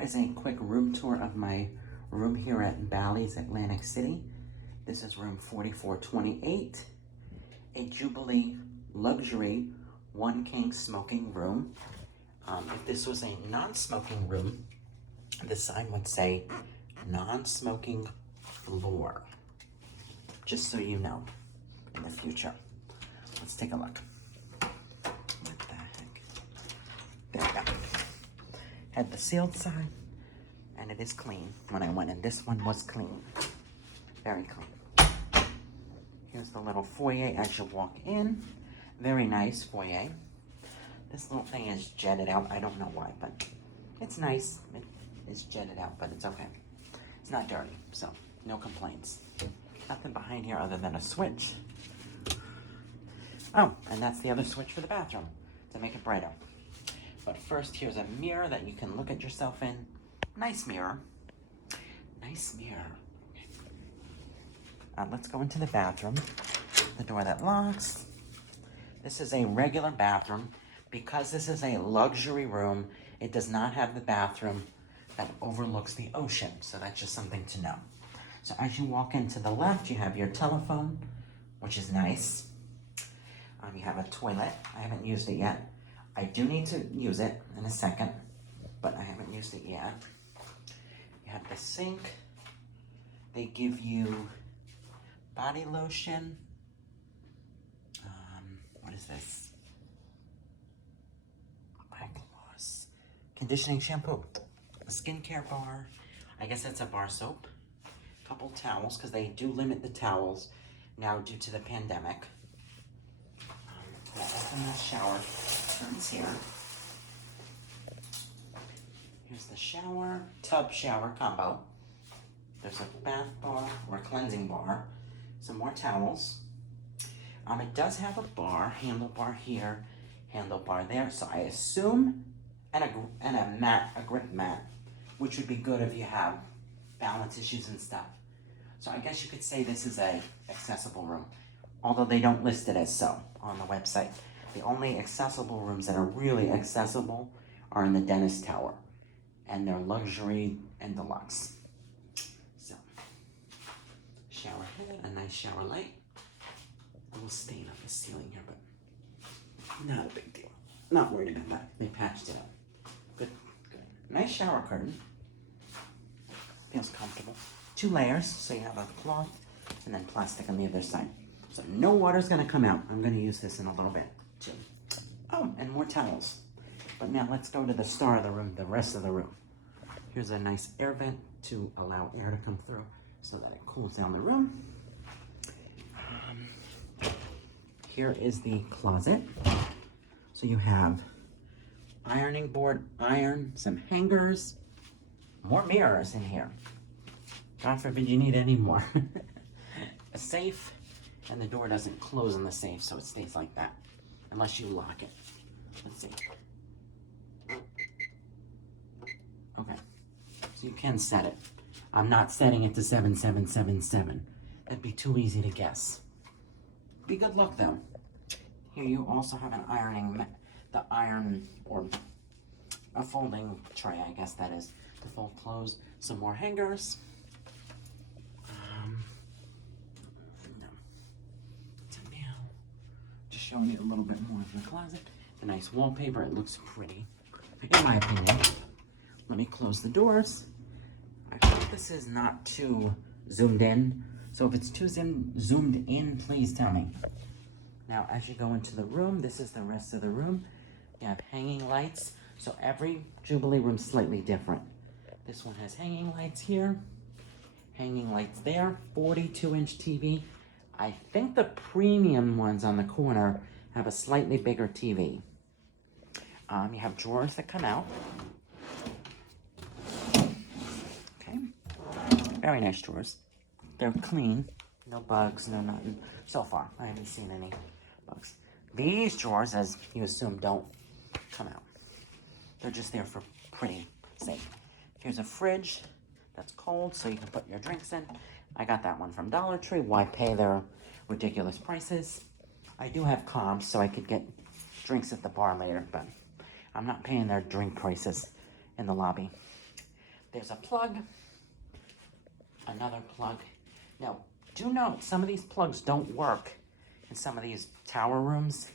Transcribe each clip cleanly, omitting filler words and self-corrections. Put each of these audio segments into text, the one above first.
As a quick room tour of my room here at Bally's Atlantic City. This is room 4428, a Jubilee luxury one king smoking room. If this was a non-smoking room, the sign would say non-smoking floor. Just so you know in the future. Let's take a look. What the heck? There we go. Had the sealed side, and it is clean. When I went in, this one was clean. Very clean. Here's the little foyer as you walk in. Very nice foyer. This little thing is jetted out. I don't know why, but it's nice. It is jetted out, but it's okay. It's not dirty, so no complaints. Nothing behind here other than a switch. Oh, and that's the other switch for the bathroom to make it brighter. But first, here's a mirror that you can look at yourself in. Nice mirror. Nice mirror. Let's go into the bathroom. The door that locks. This is a regular bathroom. Because this is a luxury room, it does not have the bathroom that overlooks the ocean. So that's just something to know. So as you walk into the left, you have your telephone, which is nice. You have a toilet. I haven't used it yet. I do need to use it in a second, but I haven't used it yet. You have the sink. They give you body lotion. What is this? Back gloss. Conditioning shampoo. A skincare bar. I guess that's a bar soap. Couple towels, because they do limit the towels now due to the pandemic. We'll open the shower curtains here. Here's the shower, tub shower combo. There's a bath bar or a cleansing bar. Some more towels. It does have a bar, handlebar here, handlebar there. So I assume, and a mat, a grip mat, which would be good if you have balance issues and stuff. So I guess you could say this is a accessible room, although they don't list it as so on the website. The only accessible rooms that are really accessible are in the dentist tower, and they're luxury and deluxe. So, shower head, a nice shower light. A little stain on the ceiling here, but not a big deal. Not worried about that. They patched it up. Good, good. Nice shower curtain. Feels comfortable. 2 layers, so you have a cloth and then plastic on the other side. So no water's gonna come out. I'm gonna use this in a little bit too. Oh, and more towels. But now let's go to the star of the room, the rest of the room. Here's a nice air vent to allow air to come through so that it cools down the room. Here is the closet. So you have ironing board, iron, some hangers, more mirrors in here. God forbid you need any more. A safe, and the door doesn't close on the safe, so it stays like that, unless you lock it. Let's see. Okay, so you can set it. I'm not setting it to 7777. That'd be too easy to guess. Be good luck though. Here you also have an ironing, the iron, or a folding tray, I guess that is, to fold clothes. Some more hangers. Just showing you a little bit more of the closet. The nice wallpaper, it looks pretty, in my opinion. Let me close the doors. I hope this is not too zoomed in. So if it's too zoomed in, please tell me. Now, as you go into the room, this is the rest of the room. You have hanging lights. So every Jubilee room is slightly different. This one has hanging lights here, hanging lights there, 42-inch TV. I think the premium ones on the corner have a slightly bigger TV. You have drawers that come out. Okay, very nice drawers. They're clean, no bugs, no nothing. So far, I haven't seen any bugs. These drawers, as you assume, don't come out. They're just there for pretty sake. Here's a fridge that's cold, so you can put your drinks in. I got that one from Dollar Tree. Why pay their ridiculous prices? I do have comps, so I could get drinks at the bar later, but I'm not paying their drink prices in the lobby. There's a plug, another plug. Now, do note, some of these plugs don't work in some of these tower rooms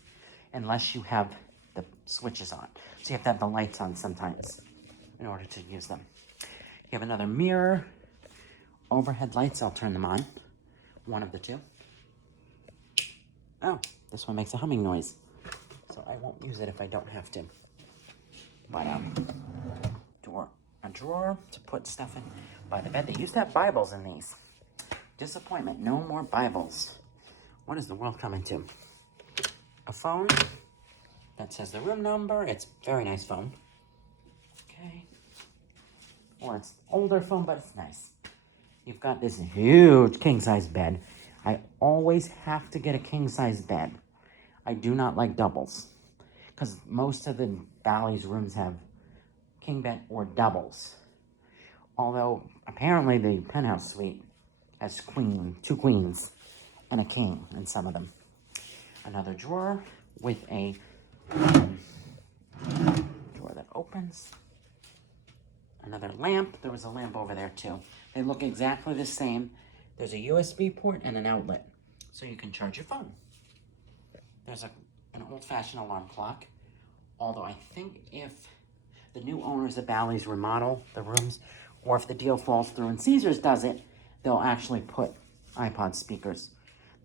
unless you have the switches on. So you have to have the lights on sometimes in order to use them. You have another mirror, overhead lights, I'll turn them on. One of the two. Oh, this one makes a humming noise. So I won't use it if I don't have to. But, a drawer to put stuff in by the bed. They used to have Bibles in these. Disappointment, no more Bibles. What is the world coming to? A phone that says the room number. It's a very nice phone. Okay. Or it's older phone, but it's nice. You've got this huge king-size bed. I always have to get a king-size bed. I do not like doubles. Because most of the Bally's rooms have king bed or doubles. Although, apparently the penthouse suite has two queens, and a king in some of them. Another drawer with a drawer that opens. Another lamp. There was a lamp over there too. They look exactly the same. There's a USB port and an outlet, so you can charge your phone. There's an old-fashioned alarm clock. Although I think if the new owners of Bally's remodel the rooms, or if the deal falls through and Caesars does it, they'll actually put iPod speakers,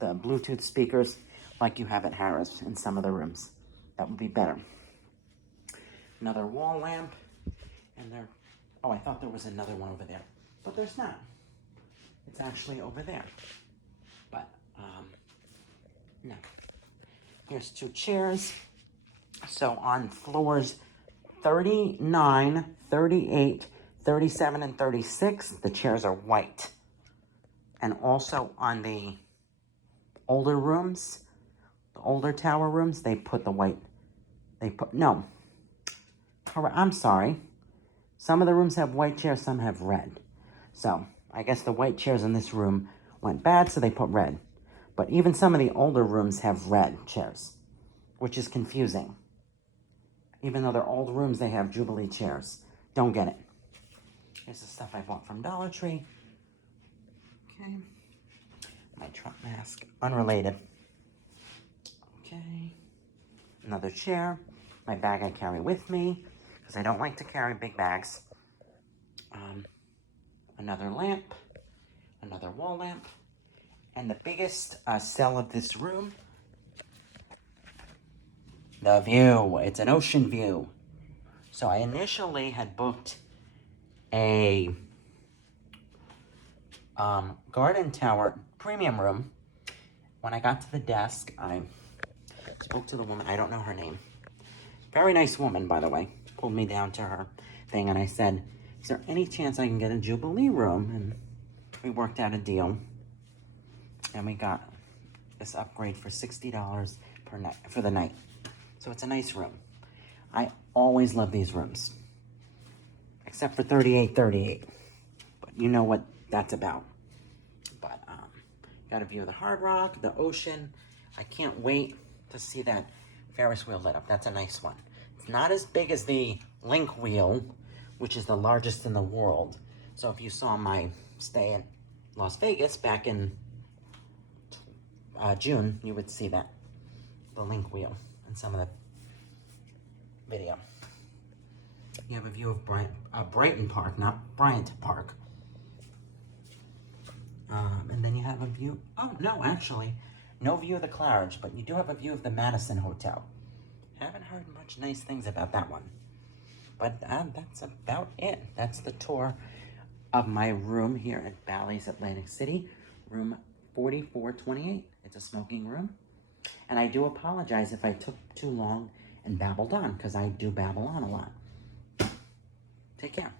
the Bluetooth speakers, like you have at Harrah's in some of the rooms. That would be better. Another wall lamp, and there, oh, I thought there was another one over there, but there's not. It's actually over there, but, no. Here's two chairs. So on floors 39, 38, 37, and 36, the chairs are white. And also on the older rooms, the older tower rooms, they put the white, no, I'm sorry. Some of the rooms have white chairs, some have red. So I guess the white chairs in this room went bad, so they put red. But even some of the older rooms have red chairs, which is confusing. Even though they're old rooms, they have Jubilee chairs. Don't get it. Here's the stuff I bought from Dollar Tree. Okay. My Trump mask. Unrelated. Okay. Another chair. My bag I carry with me, because I don't like to carry big bags. Another lamp. Another wall lamp. And the biggest sell of this room, the view. It's an ocean view. So I initially had booked a garden tower premium room. When I got to the desk, I spoke to the woman. I don't know her name. Very nice woman, by the way. Pulled me down to her thing, and I said, is there any chance I can get a Jubilee room? And we worked out a deal. And we got this upgrade for $60 per night for the night. So it's a nice room. I always love these rooms. Except for 3838. But you know what that's about. But got a view of the Hard Rock, the ocean. I can't wait to see that Ferris wheel lit up. That's a nice one. It's not as big as the Link wheel, which is the largest in the world. So if you saw my stay in Las Vegas back in June, you would see that, the Link wheel in some of the video. You have a view of Brighton Park, not Bryant Park. And then you have a view, oh no, actually, no view of the Claridge, but you do have a view of the Madison Hotel. Haven't heard much nice things about that one. But that's about it. That's the tour of my room here at Bally's Atlantic City, room 4428. It's a smoking room. And I do apologize if I took too long and babbled on, because I do babble on a lot. Take care.